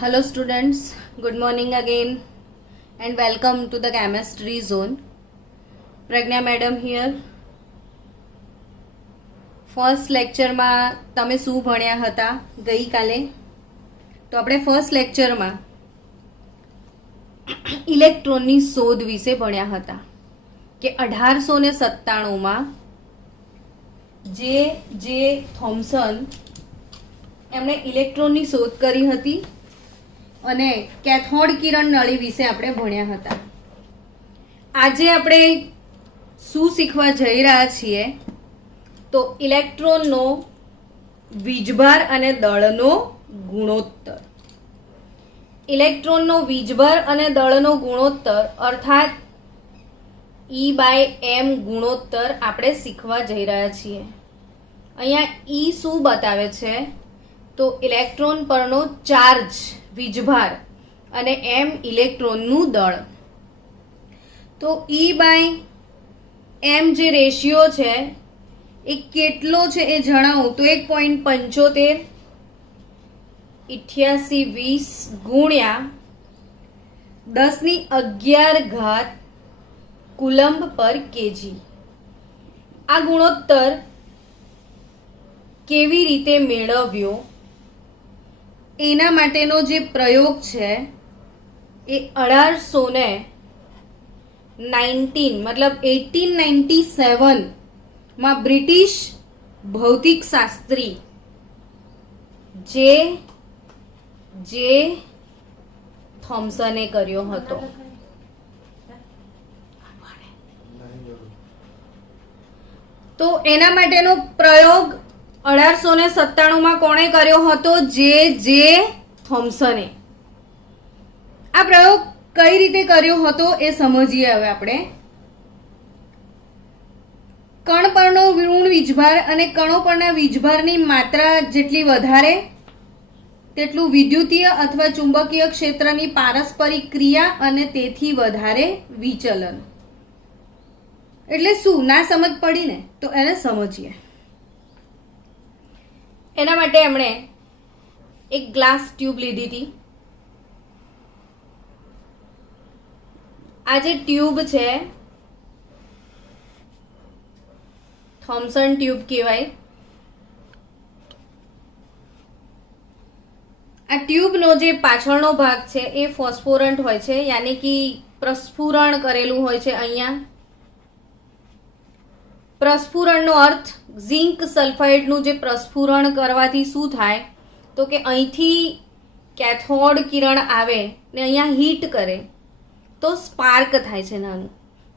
Hello students, good morning again and welcome to the chemistry zone. Pragna madam here. First લેક્ચરમાં તમે શું ભણ્યા હતા ગઈકાલે? તો આપણે ફર્સ્ટ લેક્ચરમાં ઇલેક્ટ્રોનની શોધ વિશે ભણ્યા હતા કે 1897માં જે થોમ્સન એમણે ઇલેક્ટ્રોનની શોધ કરી હતી અને કેથોડ કિરણ નળી વિશે આપણે ભણ્યા હતા. આજે આપણે શું શીખવા જઈ રહ્યા છીએ? તો ઇલેક્ટ્રોનનો વીજભાર અને દળનો ગુણોત્તર. ઇલેક્ટ્રોનનો વીજભાર અને દળનો ગુણોત્તર અર્થાત E/m ગુણોત્તર આપણે શીખવા જઈ રહ્યા છીએ. અહીંયા E શું બતાવે છે? તો ઇલેક્ટ્રોન પરનો ચાર્જ વીજભાર અને m ઇલેક્ટ્રોનનું દળ. તો E/m જે રેશિયો છે એ કેટલો છે એ જણાવું તો 1.75 8820 ગુણ્યા 1011 કુલંબ પર કેજી. આ ગુણોત્તર કેવી રીતે મેળવ્યો એના માટેનો જે પ્રયોગ છે એ 1897 માં બ્રિટિશ ભૌતિક શાસ્ત્રી જે થોમ્સને કર્યો હતો. તો એના માટેનો પ્રયોગ 1897માં કોણે કર્યો હતો? જે થોમ્સને. આ પ્રયોગ કઈ રીતે કર્યો હતો એ સમજીએ હવે આપણે. કણ પરનો ઋણ વીજભાર અને કણો પરના વીજભારની માત્રા જેટલી વધારે તેટલું વિદ્યુતીય અથવા ચુંબકીય ક્ષેત્રની પારસ્પરિક ક્રિયા અને તેથી વધારે વિચલન. એટલે શું? ના સમજ પડી ને? તો એને સમજીએ. એના માટે એમણે એક ગ્લાસ ટ્યુબ લીધી હતી. આ જે ટ્યુબ છે થોમ્સન ટ્યુબ કહેવાય. આ ટ્યુબનો જે પાછળનો ભાગ છે એ ફોસ્ફોરન્ટ હોય છે, યાની કે પ્રસ્ફુરણ કરેલું હોય છે. અહીંયા પ્રસ્ફુરણનો અર્થ ઝિંક સલ્ફાઇડનું જે પ્રસ્ફુરણ કરવાથી શું થાય તો કે અહીંથી કેથોડ કિરણ આવે ને અહીંયા હીટ કરે તો સ્પાર્ક થાય છે નાનું.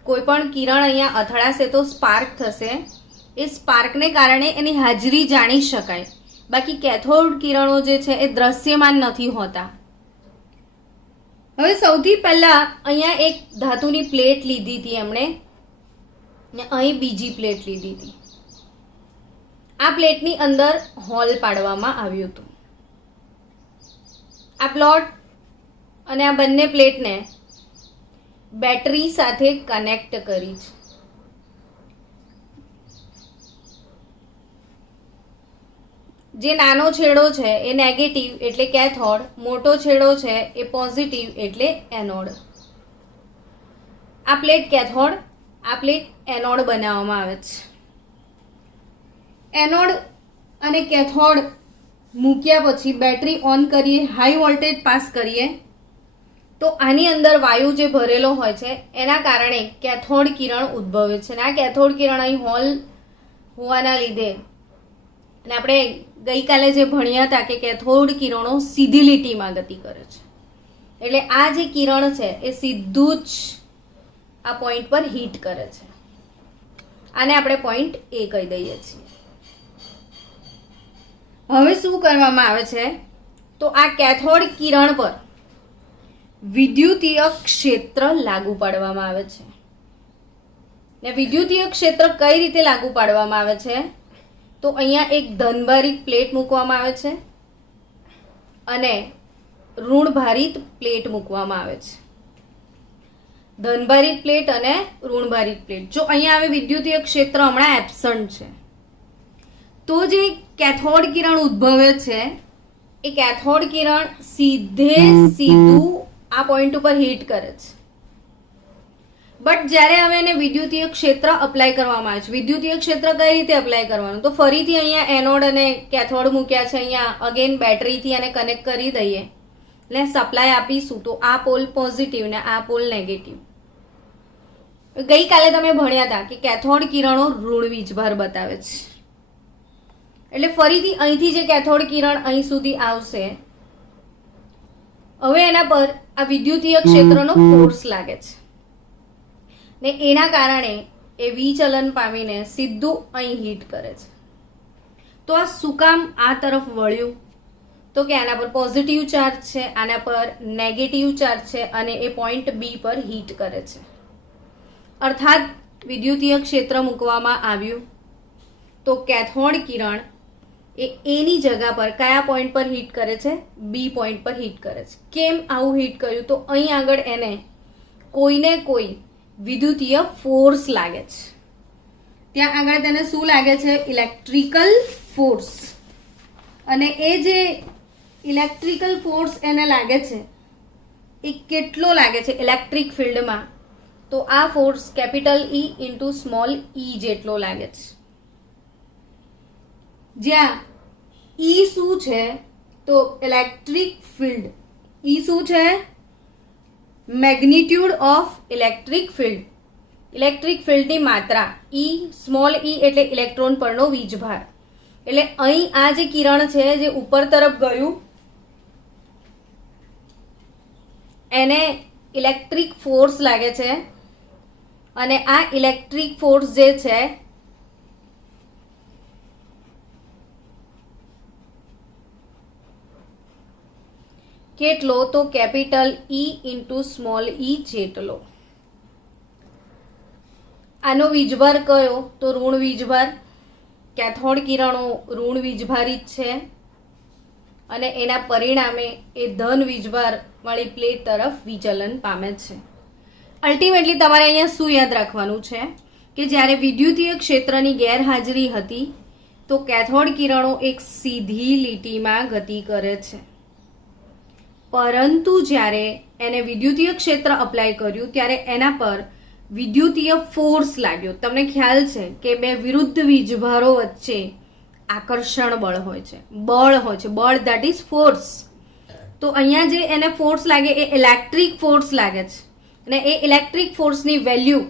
કોઈ પણ કિરણ અહીંયા અથડાશે તો સ્પાર્ક થશે. એ સ્પાર્કને કારણે એની હાજરી જાણી શકાય. બાકી કેથોડ કિરણો જે છે એ દ્રશ્યમાન નથી હોતા. હવે સૌથી પહેલા અહીંયા એક ધાતુની પ્લેટ લીધી હતી એમણે ને અહીં બીજી પ્લેટ લીધી હતી. આ પ્લેટની અંદર હોલ પાડવામાં આવ્યું હતું. આ પ્લોટ અને આ બંને પ્લેટને બેટરી સાથે કનેક્ટ કરી છે. જે નાનો છેડો છે એ નેગેટિવ એટલે કેથોડ, મોટો છેડો છે એ પોઝિટિવ એટલે એનોડ. આ પ્લેટ કેથોડ, આ પ્લેટ એનોડ બનાવવામાં આવે છે. એનોડ અને કેથોડ મૂક્યા પછી બેટરી ઓન કરીએ, હાઈ વોલ્ટેજ પાસ કરીએ તો આની અંદર વાયુ જે ભરેલો હોય છે એના કારણે કેથોડ કિરણ ઉદ્ભવે છે. અને આ કેથોડ કિરણ અહીં હોલ હોવાના લીધે, અને આપણે ગઈકાલે જે ભણ્યા હતા કે કેથોડ કિરણો સીધી લીટીમાં ગતિ કરે છે, એટલે આ જે કિરણ છે એ સીધું જ આ પોઈન્ટ પર હિટ કરે છે. આને આપણે પોઈન્ટ A કહી દઈએ છીએ. હવે શું કરવામાં આવે છે તો આ કેથોડ કિરણ પર વિદ્યુતીય ક્ષેત્ર લાગુ પાડવામાં આવે છે. ને વિદ્યુતીય ક્ષેત્ર કઈ રીતે લાગુ પાડવામાં આવે છે તો અહીંયા એક ધનભારિત પ્લેટ મૂકવામાં આવે છે અને ઋણભારિત પ્લેટ મૂકવામાં આવે છે. ધનભારિત પ્લેટ અને ઋણભારિત પ્લેટ. જો અહીંયા હવે વિદ્યુતીય ક્ષેત્ર હમણાં એબ્સન્ટ છે તો જે કેથોડ કિરણ ઉદ્ભવે છે એ કેથોડ કિરણ સીધું આ પોઈન્ટ ઉપર હિટ કરે છે. બટ જ્યારે હવે એને વિદ્યુતીય ક્ષેત્ર અપ્લાય કરવામાં આવે છે, વિદ્યુતીય ક્ષેત્ર કઈ રીતે અપ્લાય કરવાનું, તો ફરીથી અહીંયા એનોડ અને કેથોડ મૂક્યા છે, અહીંયા અગેન બેટરીથી આને કનેક્ટ કરી દઈએ એટલે સપ્લાય આપીશું તો આ પોલ પોઝિટિવ ને આ પોલ નેગેટિવ. ગઈકાલે તમે ભણ્યા હતા કે કેથોડ કિરણો ઋણ વીજભાર બતાવે છે, એટલે ફરીથી અહીંથી જે કેથોડ કિરણ અહીં સુધી આવશે, હવે એના પર આ વિદ્યુતીય ક્ષેત્રનો ફોર્સ લાગે છે ને એના કારણે એ વિચલન પામીને સીધું અહીં હિટ કરે છે. તો આ શું કામ આ તરફ વળ્યું, તો કે આના પર પોઝિટિવ ચાર્જ છે, આના પર નેગેટિવ ચાર્જ છે અને એ પોઈન્ટ બી પર હિટ કરે છે. અર્થાત વિદ્યુતીય ક્ષેત્ર મૂકવામાં આવ્યું તો કેથોડ કિરણ એ એની જગ્યા પર કયા પોઈન્ટ પર હિટ કરે છે, બી પોઈન્ટ પર હિટ કરે છે. કેમ આવું હિટ કર્યું, તો અહીં આગળ એને કોઈને કોઈ વિદ્યુતીય ફોર્સ લાગે છે, ત્યાં આગળ તેને શું લાગે છે, ઇલેક્ટ્રિકલ ફોર્સ. અને એ જે ઇલેક્ટ્રિકલ ફોર્સ એને લાગે છે એ કેટલો લાગે છે ઇલેક્ટ્રિક ફિલ્ડમાં, તો આ force capital E into small E જેટલો લાગે છે. જ્યાં ઈ શું છે, તો ઇલેક્ટ્રિક ફિલ્ડ, ઈ શું છે, magnitude of electric field, electric ફિલ્ડની માત્રા. ઈ સ્મોલ ઈ એટલે ઇલેક્ટ્રોન પરનો વીજભાર. એટલે અહીં આ જે કિરણ છે જે ઉપર તરફ ગયું એને ઇલેક્ટ્રિક ફોર્સ લાગે છે અને આ ઇલેક્ટ્રિક ફોર્સ જે છે કેટલો, તો capital E into small E જેટલો. આનો વીજભાર કયો, તો ઋણ વીજભાર. કેથોડ કિરણો ઋણ વીજભારિત છે અને એના પરિણામે એ ધન વીજભાર વાળી પ્લેટ તરફ વિચલન પામે છે. અલ્ટિમેટલી તમારે અહીંયા શું યાદ રાખવાનું છે કે જ્યારે વિદ્યુતીય ક્ષેત્રની ગેરહાજરી હતી તો કેથોડ કિરણો એક સીધી લીટીમાં ગતિ કરે છે, પરંતુ જ્યારે એને વિદ્યુતીય ક્ષેત્ર અપ્લાય કર્યું ત્યારે એના પર વિદ્યુતીય ફોર્સ લાગ્યો. તમને ખ્યાલ છે કે બે વિરુદ્ધ વીજભારો વચ્ચે આકર્ષણ બળ હોય છે, બળ ધેટ ઇઝ ફોર્સ. તો અહીંયા જે એને ફોર્સ લાગે એ ઇલેક્ટ્રિક ફોર્સ લાગે છે અને એ ઇલેક્ટ્રિક ફોર્સની value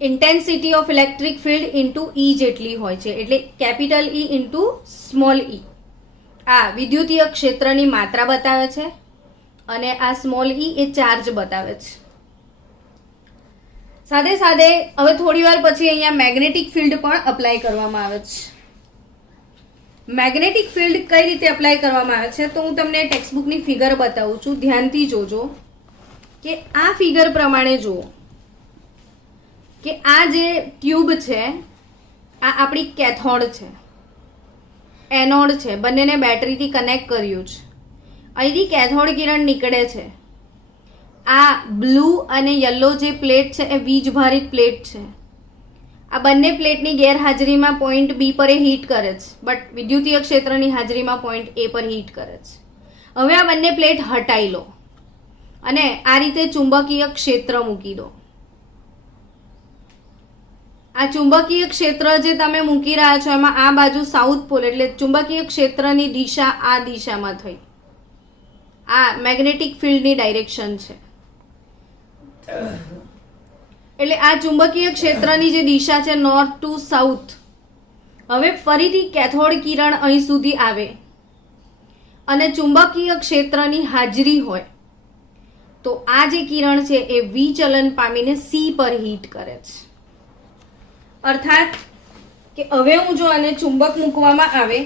intensity of electric field into E જેટલી હોય છે, એટલે capital E into small E. આ વિદ્યુતીય ક્ષેત્રની માત્રા બતાવે છે અને આ સ્મોલ ઈ એ ચાર્જ બતાવે છે. સાથે સાથે હવે થોડી વાર પછી અહીંયા મેગ્નેટિક ફિલ્ડ પણ અપ્લાય કરવામાં આવે છે. મેગ્નેટિક ફિલ્ડ કઈ રીતે અપ્લાય કરવામાં આવે છે, તો હું તમને ટેક્સ્ટબુકની ફિગર બતાવું છું, ધ્યાનથી જોજો કે આ ફિગર પ્રમાણે જુઓ કે આ જે ટ્યુબ છે આ આપણી કેથોડ છે, એનોડ છે, બંનેને બેટરીથી કનેક્ટ કર્યું છે. અહીંથી કેથોડ કિરણ નીકળે છે. આ બ્લુ અને યલો જે પ્લેટ છે એ વીજભારિત પ્લેટ છે. આ બંને પ્લેટની ગેરહાજરીમાં પોઈન્ટ બી પર એ હિટ કરે છે, બટ વિદ્યુતીય ક્ષેત્રની હાજરીમાં પોઈન્ટ એ પર હિટ કરે છે. હવે આ બંને પ્લેટ હટાઈ લો અને આ રીતે ચુંબકીય ક્ષેત્ર મૂકી દો. આ ચુંબકીય ક્ષેત્ર જે તમે મૂકી રહ્યા છો એમાં આ બાજુ સાઉથ પોલ, એટલે ચુંબકીય ક્ષેત્રની દિશા આ દિશામાં થઈ. આ મેગ્નેટિક ફિલ્ડની ડાયરેક્શન છે. એટલે આ ચુંબકીય ક્ષેત્રની જે દિશા છે નોર્થ ટુ સાઉથ. હવે ફરીથી કેથોડ કિરણ અહીં સુધી આવે અને ચુંબકીય ક્ષેત્રની હાજરી હોય તો આ જે કિરણ છે એ વિચલન પામીને સી પર હિટ કરે છે. અર્થાત કે હવે હું જો આને ચુંબક મૂકવામાં આવે,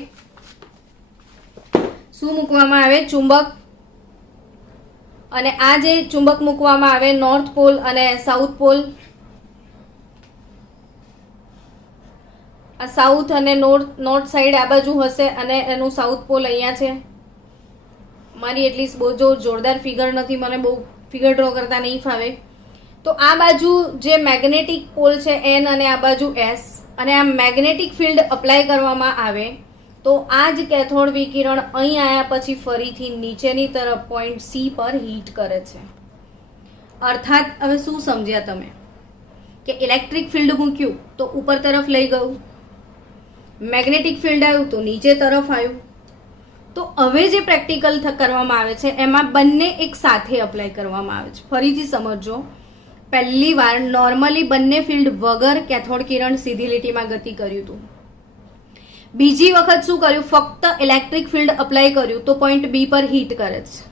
શું મૂકવામાં આવે, ચુંબક, અને આ જે ચુંબક મૂકવામાં આવે નોર્થ પોલ અને સાઉથ પોલ, આ સાઉથ અને નોર્થ સાઈડ આ બાજુ હશે અને એનું સાઉથ પોલ અહીંયા છે. મારી એટલી બહુ જોરદાર ફિગર નથી, મને બહુ ફિગર ડ્રો કરતા નહીં ફાવે. તો આ બાજુ જે મેગ્નેટિક પોલ છે એન અને આ બાજુ એસ, અને આ મેગ્નેટિક ફિલ્ડ અપ્લાય કરવામાં આવે તો આ જ કેથોડ વિકિરણ અહીં આવ્યા પછી ફરીથી નીચેની તરફ પોઈન્ટ સી પર હીટ કરે છે. અર્થાત હવે શું સમજ્યા તમે કે ઇલેક્ટ્રિક ફિલ્ડ મૂક્યું તો ઉપર તરફ લઈ ગયું, મેગ્નેટિક ફિલ્ડ આવ્યું તો નીચે તરફ આવ્યું. તો હવે જે પ્રેક્ટિકલ કરવામાં આવે છે એમાં બંને એક સાથે અપ્લાય કરવામાં આવે છે. ફરીથી સમજો, પહેલી વાર નોર્મલી બંને ફિલ્ડ વગર કેથોડ કિરણ સીધી લીટીમાં ગતિ કર્યું હતું. બીજી વખત શું કર્યું, ફક્ત ઇલેક્ટ્રિક ફિલ્ડ અપ્લાય કર્યું તો પોઈન્ટ બી પર હીટ કરે છે.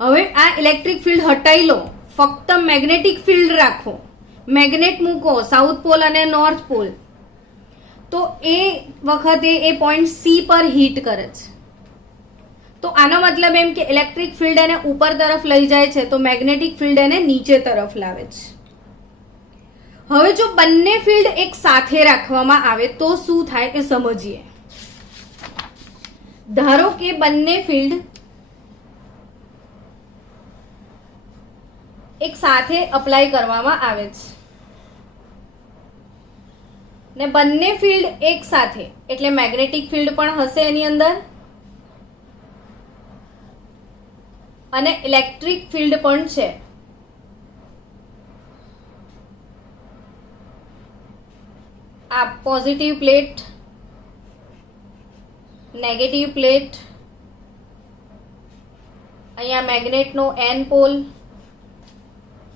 હવે આ ઇલેક્ટ્રિક ફિલ્ડ હટાવી લો, ફક્ત મેગ્નેટિક ફિલ્ડ રાખો, મેગ્નેટ મૂકો સાઉથ પોલ અને નોર્થ પોલ, તો એ વખતે એ પોઈન્ટ સી પર હીટ કરે છે. તો આનો મતલબ એમ કે ઇલેક્ટ્રિક ફિલ્ડ એને ઉપર તરફ લઈ જાય છે તો મેગ્નેટિક ફિલ્ડ એને નીચે તરફ લાવે છે. હવે જો બંને ફિલ્ડ એક સાથે રાખવામાં આવે તો શું થાય એ સમજીએ. ધારો કે બંને ફિલ્ડ એક સાથે અપ્લાય કરવામાં આવે છે ને બંને ફિલ્ડ એક સાથે, એટલે મેગ્નેટિક ફિલ્ડ પણ હશે એની અંદર અને ઇલેક્ટ્રિક ફિલ્ડ પણ છે. આ પોઝિટિવ પ્લેટ, નેગેટિવ પ્લેટ, અહીંયા મેગ્નેટનો એન પોલ,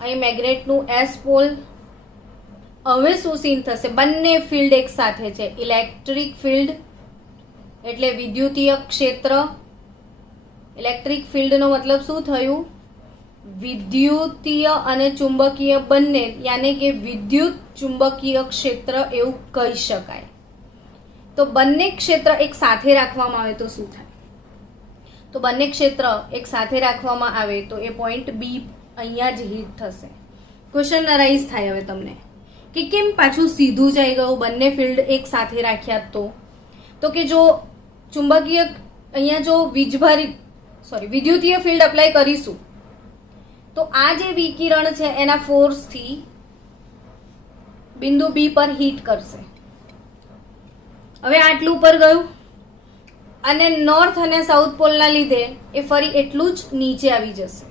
અહીં મેગ્નેટનું એસ પોલ. હવે શું સીન થશે, બંને ફિલ્ડ એક સાથે છે. ઇલેક્ટ્રિક ફિલ્ડ એટલે વિદ્યુતીય ક્ષેત્ર, ઇલેક્ટ્રિક ફિલ્ડનો મતલબ શું થયું, વિદ્યુતીય અને ચુંબકીય બંને, યાની કે વિદ્યુત ચુંબકીય ક્ષેત્ર એવું કહી શકાય. તો બંને ક્ષેત્ર એક સાથે રાખવામાં આવે તો શું થાય, તો બંને ક્ષેત્ર એક સાથે રાખવામાં આવે તો એ પોઈન્ટ બી અહીંયા જ હિટ થશે. ક્વેશ્ચન અરાઇઝ થાય હવે તમને કે કેમ પાછું સીધું જઈ ગયું, બંને ફિલ્ડ એક સાથે રાખ્યા તો કે જો ચુંબકીય અહીંયા જો વિદ્યુતીય ફિલ્ડ અપ્લાય કરીશું તો આ જે વિકિરણ છે એના ફોર્સથી બિંદુ બી પર હીટ કરશે. હવે આટલું ઉપર ગયું અને નોર્થ અને સાઉથ પોલના લીધે એ ફરી એટલું જ નીચે આવી જશે.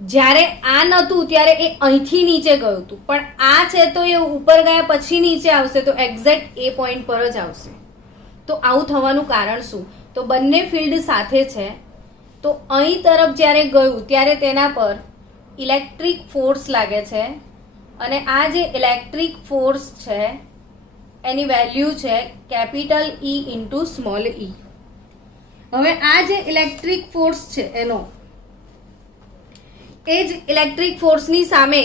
જ્યારે આ નહોતું ત્યારે એ અહીંથી નીચે ગયું હતું, પણ આ છે તો એ ઉપર ગયા પછી નીચે આવશે તો એક્ઝેક્ટ એ પોઈન્ટ પર જ આવશે. તો આવું થવાનું કારણ શું, તો બંને ફિલ્ડ સાથે છે તો અહીં તરફ જ્યારે ગયું ત્યારે તેના પર ઇલેક્ટ્રિક ફોર્સ લાગે છે અને આ જે ઇલેક્ટ્રિક ફોર્સ છે એની વેલ્યુ છે કેપિટલ ઈ ઇન્ટુ સ્મોલ ઈ. હવે આ જે ઇલેક્ટ્રિક ફોર્સ છે એનો એ જ ઇલેક્ટ્રિક ફોર્સની સામે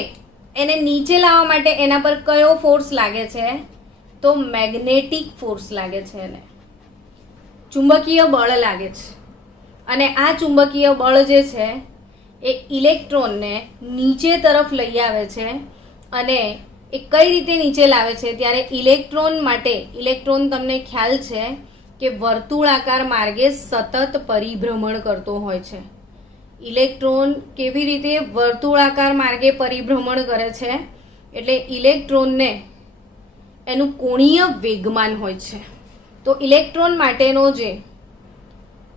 એને નીચે લાવવા માટે એના પર કયો ફોર્સ લાગે છે, તો મેગ્નેટિક ફોર્સ લાગે છે, એને ચુંબકીય બળ લાગે છે. અને આ ચુંબકીય બળ જે છે એ ઇલેક્ટ્રોનને નીચે તરફ લઈ આવે છે. અને એ કઈ રીતે નીચે લાવે છે, ત્યારે ઇલેક્ટ્રોન માટે, ઇલેક્ટ્રોન તમને ખ્યાલ છે કે વર્તુળાકાર માર્ગે સતત પરિભ્રમણ કરતો હોય છે. ઇલેક્ટ્રોન કેવી રીતે વર્તુળાકાર માર્ગે પરિભ્રમણ કરે છે, એટલે ઇલેક્ટ્રોનને એનું કોણીય વેગમાન હોય છે. તો ઇલેક્ટ્રોન માટેનો જે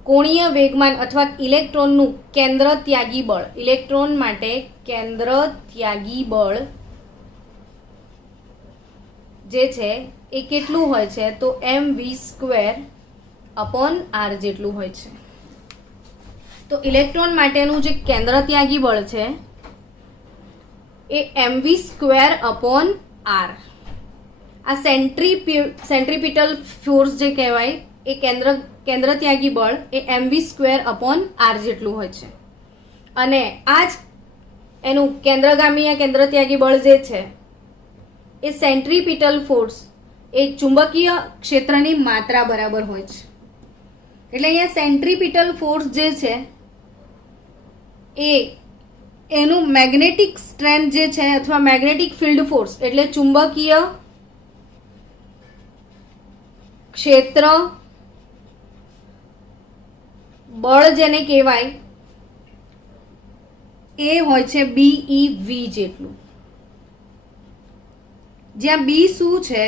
કોણીય વેગમાન અથવા ઇલેક્ટ્રોનનું કેન્દ્ર ત્યાગી બળ, ઇલેક્ટ્રોન માટે કેન્દ્ર ત્યાગી બળ જે છે એ કેટલું હોય છે, તો mv²/r જેટલું હોય છે. તો ઇલેક્ટ્રોન માટેનું જે કેન્દ્ર ત્યાગી બળ છે એ mv²/r. આ સેન્ટ્રીપિટલ ફોર્સ જે કહેવાય એ કેન્દ્ર ત્યાગી બળ એ mv²/r જેટલું હોય છે. અને આ જ એનું કેન્દ્રગામી આ કેન્દ્ર ત્યાગી બળ જે છે એ સેન્ટ્રીપિટલ ફોર્સ એ ચુંબકીય ક્ષેત્રની માત્રા બરાબર હોય છે. એટલે અહીંયા સેન્ટ્રીપિટલ ફોર્સ જે છે એ એનું મેગ્નેટિક સ્ટ્રેન્થ જે છે અથવા મેગ્નેટિક ફિલ્ડ ફોર્સ એટલે ચુંબકીય ક્ષેત્ર બળ જેને કહેવાય એ હોય છે BeV જેટલું. જ્યાં બી શું છે,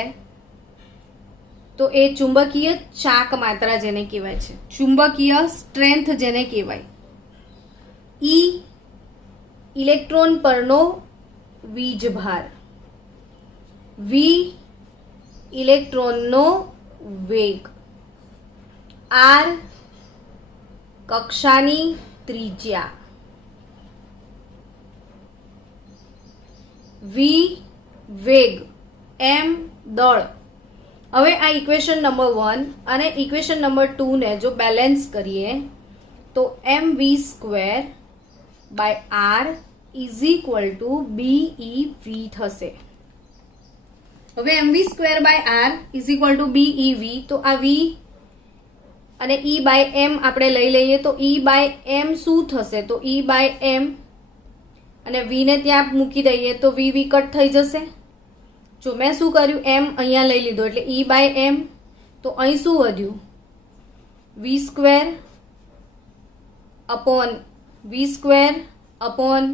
તો એ ચુંબકીય ચાક માત્રા જેને કહેવાય છે, ચુંબકીય સ્ટ્રેન્થ જેને કહેવાય. ઈ ઇલેક્ટ્રોન પરનો વીજભાર, વી ઇલેક્ટ્રોનનો વેગ, આર કક્ષાની ત્રિજ્યા, વી વેગ, એમ દળ. હવે આ ઇક્વેશન નંબર 1 અને ઇક્વેશન નંબર 2 ને જો બેલેન્સ કરીએ તો mv² by R is equal to BeV થશે. હવે mv² by R is equal to BeV, તો આ V અને E બાય M આપણે લઈ લઈએ તો E બાય M શું થશે? તો E બાય M અને V ને ત્યાં મૂકી દઈએ તો V કટ થઈ જશે. જો મેં શું કર્યું, M અહીંયા લઈ લીધો એટલે E બાય M, તો અહીં શું વધ્યું? V² upon V² upon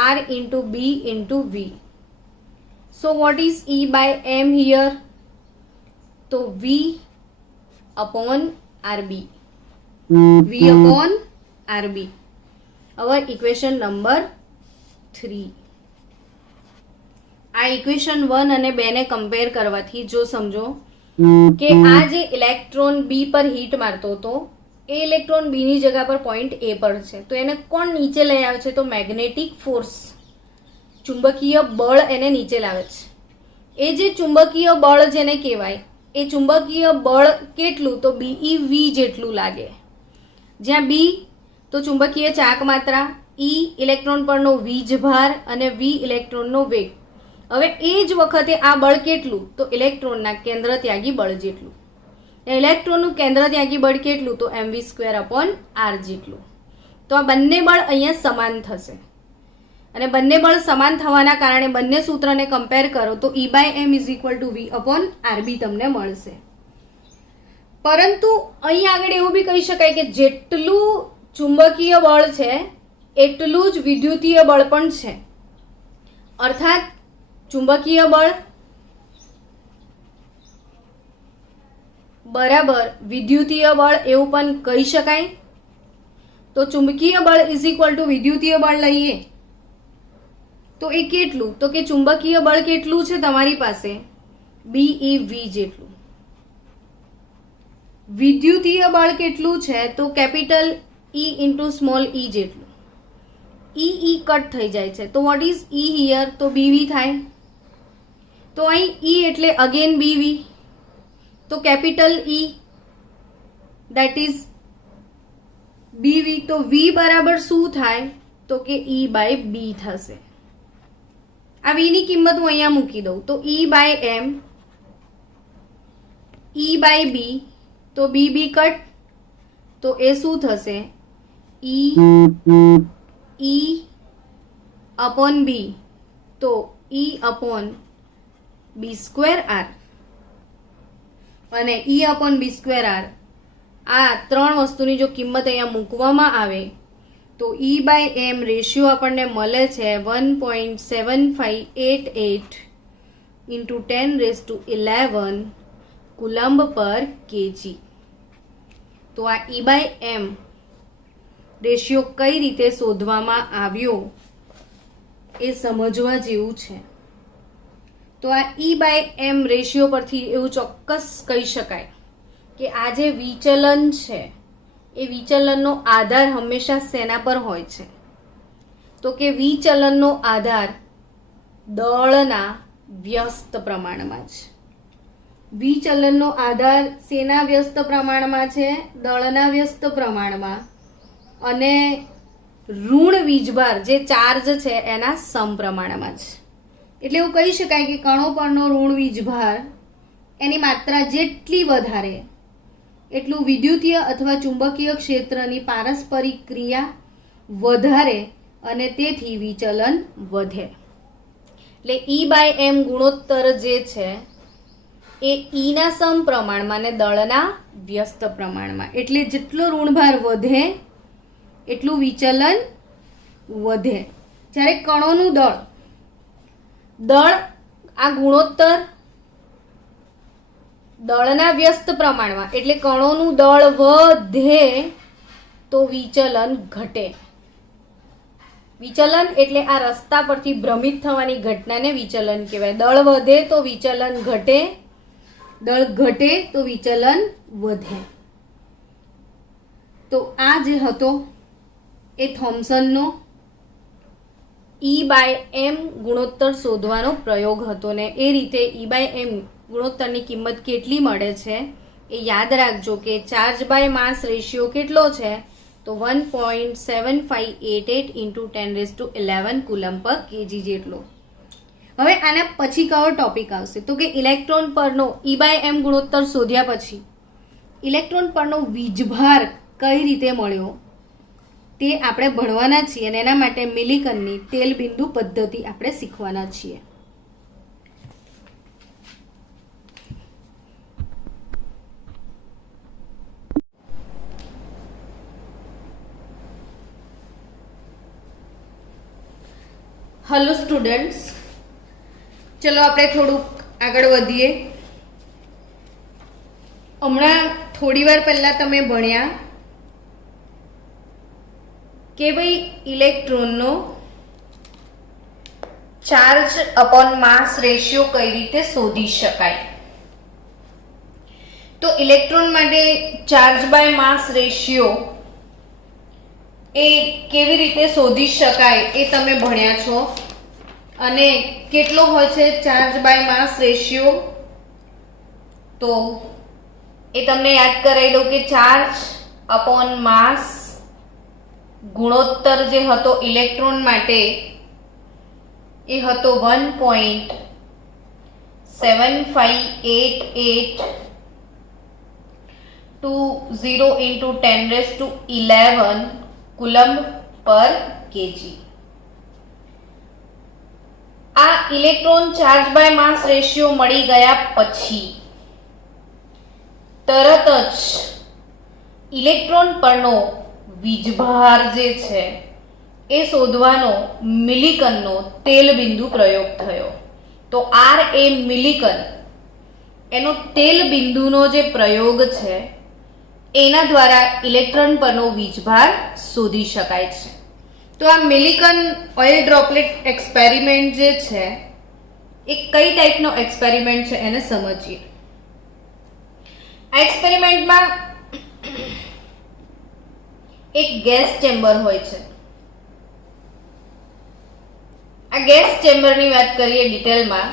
R into B into V. So what is E by M here? તો V upon RB. V upon RB. Our equation number 3. આ ઇક્વેશન 1 અને 2 ને કમ્પેર કરવાથી જો સમજો કે આ જે ઇલેક્ટ્રોન બી પર હીટ મારતો હતો એ ઇલેક્ટ્રોન બી ની જગ્યા પર પોઈન્ટ એ પર છે, તો એને કોણ નીચે લઈ આવે છે? તો મેગ્નેટિક ફોર્સ, ચુંબકીય બળ એને નીચે લાવે છે. એ જે ચુંબકીય બળ જેને કહેવાય એ ચુંબકીય બળ કેટલું? તો BeV જેટલું લાગે. જ્યાં B તો ચુંબકીય ચાક માત્રા, E ઇલેક્ટ્રોન પરનો વીજભાર અને V ઇલેક્ટ્રોનનો વેગ. હવે એ જ વખતે આ બળ કેટલું? તો ઇલેક્ટ્રોનના કેન્દ્ર ત્યાગી બળ જેટલું. ઇલેક્ટ્રોનનું કેન્દ્ર ત્યાગી બળ કેટલું? તો mv² અપોન આર જેટલું. તો આ બંને બળ અહીંયા સમાન થશે અને બંને બળ સમાન થવાના કારણે બંને સૂત્રને કમ્પેર કરો તો E by M is equal to V upon RB તમને મળશે. પરંતુ અહીં આગળ એવું બી કહી શકાય કે જેટલું ચુંબકીય બળ છે એટલું જ વિદ્યુતીય બળ પણ છે. અર્થાત ચુંબકીય બળ બરાબર વિદ્યુતીય બળ એવું પણ કહી શકાય. તો ચુંબકીય બળ ઇઝ ઇક્વલ ટુ વિદ્યુતીય બળ લઈએ તો એ કેટલું? તો કે ચુંબકીય બળ કેટલું છે તમારી પાસે? BeV જેટલું. વિદ્યુતીય બળ કેટલું છે? તો capital E into small e જેટલું. E કટ થઈ જાય છે તો વોટ ઇઝ E હિયર? તો BV થાય. તો અહીં E એટલે અગેન BV, તો capital E that is BV. તો V બરાબર શું થાય? તો કે E બાય B થશે. આ V ની કિંમત હું અહીંયા મૂકી દઉં તો E by M, E by B, તો BB કટ, તો એ શું થશે? E અપોન B, તો E અપોન B² R અને E અપોન B² R. આ ત્રણ વસ્તુની જો કિંમત અહીંયા મૂકવામાં આવે તો E બાય M રેશિયો આપણને મળે છે 1.7588 ઇન્ટુ 10⁻11 કુલમ્બ પર કેજી. તો આ E બાય M રેશિયો કઈ રીતે શોધવામાં આવ્યો એ સમજવા જેવું છે. તો આ E બાય M રેશિયો પરથી એવું ચોક્કસ કહી શકાય કે આ જે વિચલન છે એ વિચલનનો આધાર હંમેશા શેના પર હોય છે? તો કે વિચલનનો આધાર દળના વ્યસ્ત પ્રમાણમાં છે. વિચલનનો આધાર શેના વ્યસ્ત પ્રમાણમાં છે? દળના વ્યસ્ત પ્રમાણમાં. અને ઋણ વીજભાર જે ચાર્જ છે એના સમપ્રમાણમાં છે. એટલે એવું કહી શકાય કે કણો પરનો ઋણ વીજભાર એની માત્રા જેટલી વધારે એટલું વિદ્યુતીય અથવા ચુંબકીય ક્ષેત્રની પારસ્પરિક ક્રિયા વધારે અને તેથી વિચલન વધે. એટલે E બાય M ગુણોત્તર જે છે એ E ના સમપ્રમાણમાં અને દળના વ્યસ્ત પ્રમાણમાં. એટલે જેટલો ઋણભાર વધે એટલું વિચલન વધે. જ્યારે કણોનું દળ આ ગુણોત્તર દળના વ્યસ્ત પ્રમાણમાં એટલે કણોનું દળ વધે તો વિચલન ઘટે. વિચલન એટલે આ રસ્તા પરથી ભ્રમિત થવાની ઘટનાને વિચલન કહેવાય. દળ વધે તો વિચલન ઘટે, દળ ઘટે તો વિચલન વધે. તો આ જે હતો એ થોમ્સનનો E/m ગુણોત્તર શોધવાનો પ્રયોગ હતો ને એ રીતે E/m ગુણોત્તરની કિંમત કેટલી મળે છે એ યાદ રાખજો કે ચાર્જ બાય માસ રેશિયો કેટલો છે તો 1.7588 ઇન્ટુ 10⁻11 કુલમ પર કેજી જેટલો. હવે આના પછી કયો ટોપિક આવશે તો કે ઇલેક્ટ્રોન પરનો E/m ગુણોત્તર શોધ્યા પછી ઇલેક્ટ્રોન પરનો વીજભાર કઈ રીતે મળ્યો તે આપણે ભણવાના છીએ અને એના માટે મિલિકનની તેલ બિંદુ પદ્ધતિ આપણે શીખવાના છીએ. હેલો સ્ટુડન્ટ્સ, ચલો આપણે થોડુંક આગળ વધીએ. હમણાં થોડી વાર પહેલા તમે ભણ્યા કે ભાઈ ઇલેક્ટ્રોનનો ચાર્જ અપોન માસ રેશિયો કઈ રીતે શોધી શકાય. તો ઇલેક્ટ્રોન માટે ચાર્જ બાય માસ રેશિયો એ કેવી રીતે શોધી શકાય એ તમે ભણ્યા છો. અને કેટલો હોય છે ચાર્જ બાય માસ રેશિયો તો એ તમને યાદ કરાવી દઉં કે ચાર્જ અપોન માસ ગુણોત્તર જે હતો ઇલેક્ટ્રોન માટે એ હતો 1.758820 ઇન્ટુ 10⁻11 કુલમ્બ પર કેજી. આ electron charge by mass ratio મળી ગયા પછી તરત જ ઇલેક્ટ્રોન પરનો વીજભાર જે છે એ શોધવાનો મિલિકનનો તેલ બિંદુ પ્રયોગ થયો. તો આર એ મિલિકન એનો તેલ બિંદુનો જે પ્રયોગ છે એના દ્વારા ઇલેક્ટ્રોન પરનો વીજભાર શોધી શકાય છે. તો આ મિલિકન ઓઇલ ડ્રોપલેટ એક્સપેરિમેન્ટ જે છે એ કઈ ટાઈપનો એક્સપેરિમેન્ટ છે એને સમજીએ. આ એક્સપેરિમેન્ટમાં એક ગેસ ચેમ્બર હોય છે. આ ગેસ ચેમ્બરની વાત કરીએ ડિટેલમાં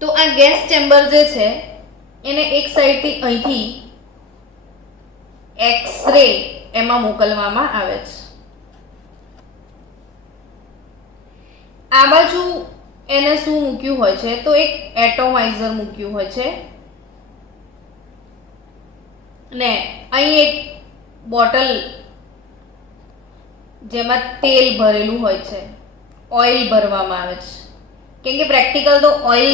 તો આ ગેસ ચેમ્બર જે છે એને એક સાઈડથી અહીંથી એક્સ-રે એમાં મોકલવામાં આવે છે. આ બાજુ એને શું મૂક્યું હોય છે તો એક એટોમાઇઝર મૂક્યું હોય છે ને અહીં એક બોટલ જેમાં તેલ ભરેલું હોય છે, ઓઇલ ભરવામાં આવે છે. કેમ કે પ્રેક્ટિકલ તો ઓઇલ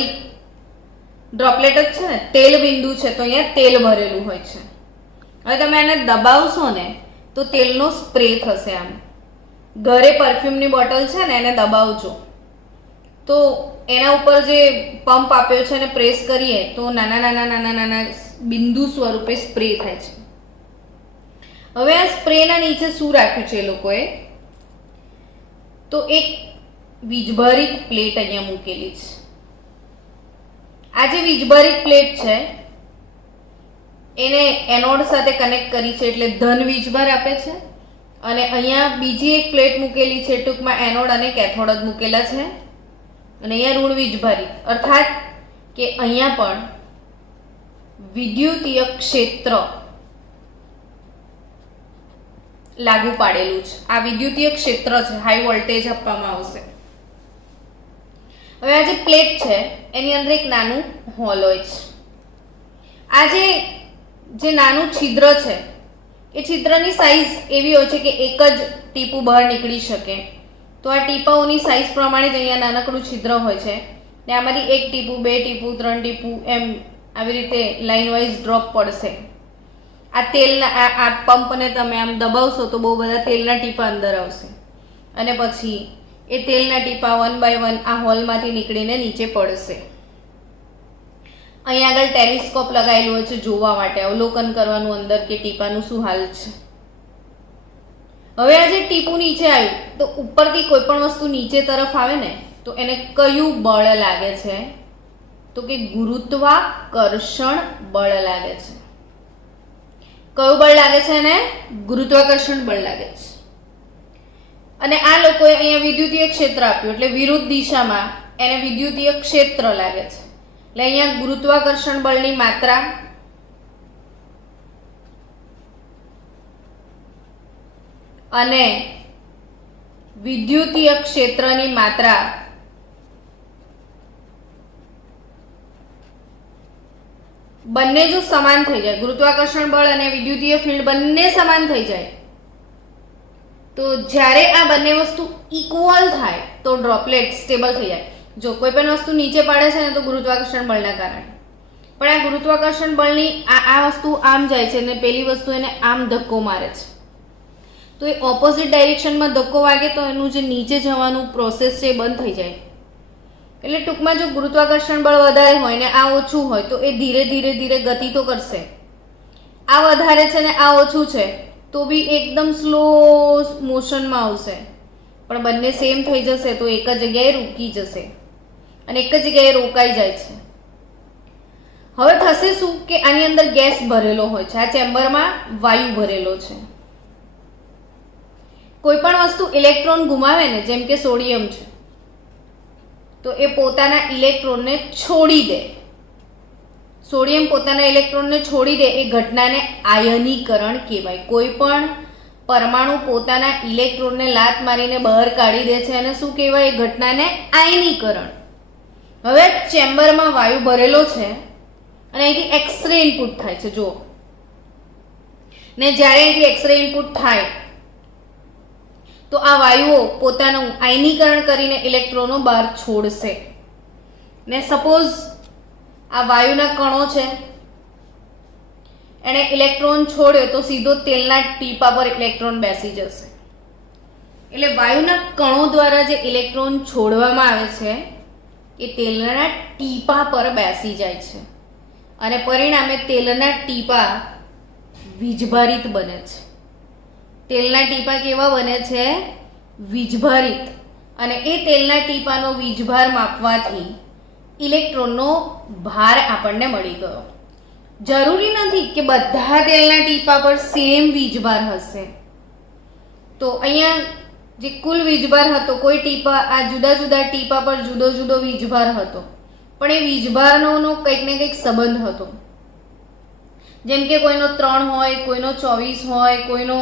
ડ્રોપલેટ જ છે ને, તેલ બિંદુ છે તો અહીંયા તેલ ભરેલું હોય છે. હવે તમે એને દબાવશો ને તો તેલનો સ્પ્રે થશે. આમ ઘરે પરફ્યુમની બોટલ છે ને એને દબાવજો તો એના ઉપર જે પંપ આપ્યો છે એને પ્રેસ કરીએ તો નાના નાના નાના નાના બિંદુ સ્વરૂપે સ્પ્રે થાય છે. હવે આ સ્પ્રેના નીચે શું રાખ્યું છે એ લોકોએ તો એક વીજભારિત પ્લેટ અહીંયા મૂકેલી છે. આ જે વીજભારિત પ્લેટ છે એને એનોડ સાથે કનેક્ટ કરી છે એટલે ધન વીજભાર આપે છે. અને અહીંયા બીજી એક પ્લેટ મૂકેલી છે, ટૂંકમાં એનોડ અને કેથોડ જ મૂકેલા છે. અને અહીંયા ઋણ વીજભારિત અર્થાત કે અહીંયા પણ વિદ્યુતીય ક્ષેત્ર લાગુ પાડેલું છે. આ વિદ્યુતીય ક્ષેત્ર છે, હાઈ વોલ્ટેજ આપવામાં આવશે. હવે આ જે પ્લેટ છે એની અંદર એક નાનું હોલ હોય છે. આ જે નાનું છિદ્ર છે એ છિદ્રની સાઈઝ એવી હોય છે કે એક જ ટીપું બહાર નીકળી શકે. તો આ ટીપાઓની સાઈઝ પ્રમાણે જ અહીંયા નાનકડું છિદ્ર હોય છે ને આમાંથી એક ટીપું, બે ટીપું, 3 ટીપું એમ આવી રીતે લાઇન વાઇઝ ડ્રોપ પડશે. આ તેલના આ પંપને તમે આમ દબાવશો તો બહુ બધા તેલના ટીપા અંદર આવશે અને પછી એ તેલના ટીપા 1 બાય 1 આ હોલમાંથી નીકળીને નીચે પડશે. અહીંયા આગળ ટેલિસ્કોપ લગાવેલું હોય છે જોવા માટે, અવલોકન કરવાનું અંદર કે ટીપાનું શું હાલ છે. હવે આ જે ટીપું નીચે આવ્યું તો ઉપરથી કોઈ પણ વસ્તુ નીચે તરફ આવે ને તો એને કયું બળ લાગે છે? તો કે ગુરુત્વાકર્ષણ બળ લાગે છે. કયું બળ લાગે છે? એને ગુરુત્વાકર્ષણ બળ લાગે છે. અને આ લોકોએ અહીંયા વિદ્યુતીય ક્ષેત્ર આપ્યું એટલે વિરુદ્ધ દિશામાં એને વિદ્યુતીય ક્ષેત્ર લાગે છે. એટલે અહીંયા ગુરુત્વાકર્ષણ બળની માત્રા અને વિદ્યુતીય ક્ષેત્રની માત્રા બંને જો સમાન થઈ જાય, ગુરુત્વાકર્ષણ બળ અને વિદ્યુતીય ફિલ્ડ બંને સમાન થઈ જાય, તો જ્યારે આ બંને વસ્તુ ઇક્વલ થાય તો ડ્રોપલેટ સ્ટેબલ થઈ જાય. જો કોઈ પણ વસ્તુ નીચે પાડે છે ને તો ગુરુત્વાકર્ષણ બળના કારણે, પણ આ ગુરુત્વાકર્ષણ બળની આ વસ્તુ આમ જાય છે અને પેલી વસ્તુ એને આમ ધક્કો મારે છે, તો એ ઓપોઝિટ ડાયરેક્શનમાં ધક્કો વાગે તો એનું જે નીચે જવાનું પ્રોસેસ છે એ બંધ થઈ જાય. એટલે ટૂંકમાં જો ગુરુત્વાકર્ષણ બળ વધારે હોય ને આ ઓછું હોય તો એ ધીરે ધીરે ધીરે ગતિ તો કરશે. આ વધારે છે ને આ ઓછું છે તો બી એકદમ સ્લો મોશનમાં આવશે, પણ બંને સેમ થઈ જશે તો એક જ જગ્યાએ રૂકી જશે અને એક જ જગ્યાએ રોકાઈ જાય છે. હવે થશે શું કે આની અંદર ગેસ ભરેલો હોય છે, આ ચેમ્બરમાં વાયુ ભરેલો છે. કોઈ પણ વસ્તુ ઇલેક્ટ્રોન ગુમાવે ને, જેમ કે સોડિયમ છે, તો એ પોતાના ઇલેક્ટ્રોનને છોડી દે. સોડિયમ પોતાના ઇલેક્ટ્રોનને છોડી દે એ ઘટનાને આયનીકરણ કહેવાય. કોઈ પણ પરમાણુ પોતાના ઇલેક્ટ્રોનને લાત મારીને બહાર કાઢી દે છે અને શું કહેવાય? એ ઘટનાને આયનીકરણ. હવે ચેમ્બરમાં વાયુ ભરેલો છે અને અહીંથી એક્સરે ઇનપુટ થાય છે. જુઓ ને, જ્યારે અહીંથી એક્સરે ઇનપુટ થાય તો આ વાયુઓ પોતાનું આયનીકરણ કરીને ઇલેક્ટ્રોનો બહાર છોડશે. ને સપોઝ આ વાયુના કણો છે, એને ઇલેક્ટ્રોન છોડ્યો તો સીધો તેલના ટીપા પર ઇલેક્ટ્રોન બેસી જશે. એટલે વાયુના કણો દ્વારા જે ઇલેક્ટ્રોન છોડવામાં આવે છે એ તેલના ટીપા પર બેસી જાય છે અને પરિણામે તેલના ટીપા વીજભારિત બને છે. તેલના ટીપા કેવા બને છે? વીજભારિત. અને એ તેલના ટીપાનો વીજભાર માપવાથી ઇલેક્ટ્રોનનો ભાર આપણને મળી ગયો. જરૂરી નથી કે બધા તેલના ટીપા પર સેમ વીજભાર હશે. તો અહીંયા જે કુલ વીજભાર હતો, કોઈ ટીપા આ જુદા જુદા ટીપા પર જુદો જુદો વીજભાર હતો, પણ એ વીજભારનો કંઈક ને કંઈક સંબંધ હતો. જેમ કે કોઈનો 3 હોય, કોઈનો 24 હોય, કોઈનો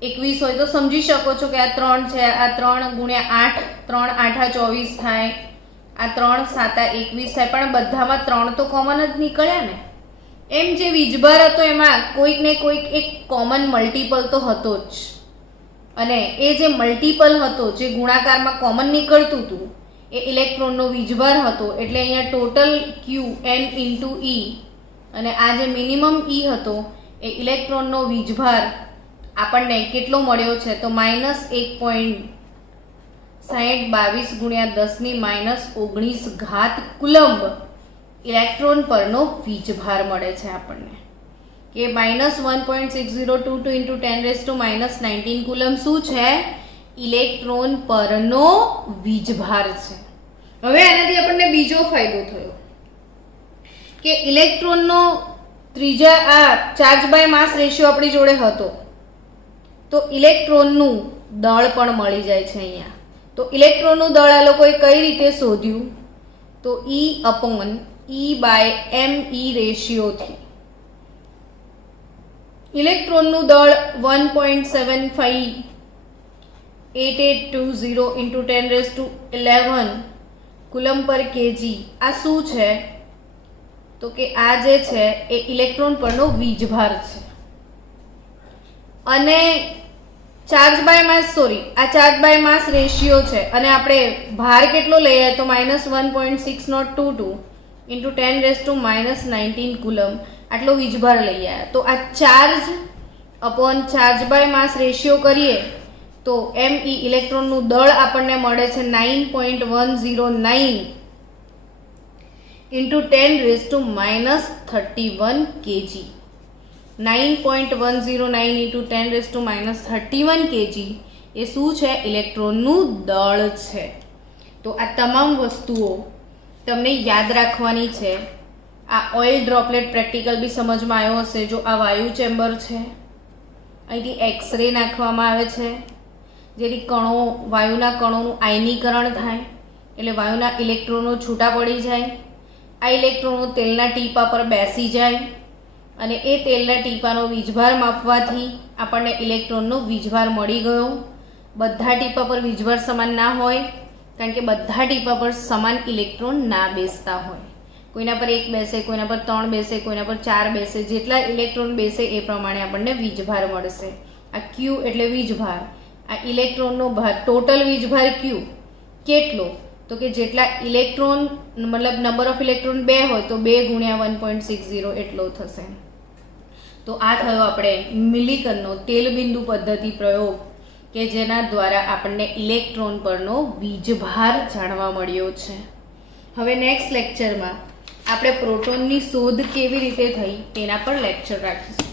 21 હોય, તો સમજી શકો છો કે આ 3 છે, આ 3 ગુણ્યા 8, 3 8 24 થાય, આ 3 7 21 થાય, પણ બધામાં 3 તો કોમન જ નીકળ્યા ને. એમ જે વીજભાર હતો એમાં કોઈક ને કોઈક એક કોમન મલ્ટીપલ તો હતો જ, અને એ જે મલ્ટીપલ હતો, જે ગુણાકારમાં કોમન નીકળતું હતું, એ ઇલેક્ટ્રોનનો વીજભાર હતો. એટલે અહીંયા total Q n into E અને આ જે મિનિમમ E હતો એ ઇલેક્ટ્રોનનો વીજભાર આપણને કેટલો મળ્યો છે? તો -1.6022 ગુણ્યા 10⁻−19 કુલમ્બ ઇલેક્ટ્રોન પરનો વીજભાર મળે છે આપણને. કે -1.6022 ઇન્ટુ 10⁻−19 કુલમ્બ શું છે? ઇલેક્ટ્રોન પરનો વીજભાર છે. હવે આનાથી આપણને બીજો ફાયદો થયો કે ઇલેક્ટ્રોનનો ત્રીજા આ ચાર્જ બાય માસ રેશિયો આપણી જોડે હતો, તો ઇલેક્ટ્રોનનું દળ પણ મળી જાય છે અહીંયા. તો ઇલેક્ટ્રોનનું દળ આ લોકોએ કઈ રીતે શોધ્યું? તો E/E/me રેશિયોથી. ઇલેક્ટ્રોનનું દળ 1.758820 ઇન્ટુ 10⁻11 કુલમ પર કેજી. આ શું છે? તો કે આ જે છે એ ઇલેક્ટ્રોન પરનો વીજભાર છે. અને ચાર્જ બાય માસ રેશિયો છે, અને આપણે ભાર કેટલો લઈએ તો -1.6022 ઇન્ટુ 10⁻19 કુલમ આટલો વીજભાર લઈ આવ્યા. તો આ charge upon charge by mass ratio કરીએ તો me ઇલેક્ટ્રોનનું દળ આપણને મળે છે 9.109 ઇન્ટુ 10⁻31 kg. 9.109 ઇન્ટુ 10⁻31 kg એ શું છે? ઇલેક્ટ્રોનનું દળ છે. તો આ તમામ વસ્તુઓ તમને યાદ રાખવાની છે. આ ઓઇલ ડ્રોપલેટ પ્રેક્ટિકલ બી સમજમાં આવ્યો હશે. જો આ વાયુ ચેમ્બર છે, અહીંથી એક્સરે નાખવામાં આવે છે, જેથી વાયુના કણોનું આયનીકરણ થાય, એટલે વાયુના ઇલેક્ટ્રોનો છૂટા પડી જાય. આ ઇલેક્ટ્રોનો તેલના ટીપા પર બેસી જાય અને એ તેલના ટીપાનો વીજભાર માપવાથી આપણને ઇલેક્ટ્રોનનો વીજભાર મળી ગયો. બધા ટીપા પર વીજભાર સમાન ના હોય, કારણ કે બધા ટીપા પર સમાન ઇલેક્ટ્રોન ના બેસતા હોય. કોઈના પર 1 બેસે, કોઈના પર 3 બેસે, કોઈના પર 4 બેસે. જેટલા ઇલેક્ટ્રોન બેસે એ પ્રમાણે આપણને વીજભાર મળશે. આ ક્યુ એટલે વીજભાર. આ ઇલેક્ટ્રોનનો ભાર, ટોટલ વીજભાર ક્યુ કેટલો? તો કે જેટલા ઇલેક્ટ્રોન મતલબ નંબર ઓફ ઇલેક્ટ્રોન 2 હોય તો 2 ગુણ્યા 1.60 એટલો થશે. તો આ થયો આપણે મિલિકનનો તેલબિંદુ પદ્ધતિ પ્રયોગ, કે જેના દ્વારા આપણને ઇલેક્ટ્રોન પરનો વીજભાર જાણવા મળ્યો છે. હવે નેક્સ્ટ લેક્ચરમાં આપણે પ્રોટોનની શોધ કેવી રીતે થઈ તેના પર લેક્ચર રાખીશું.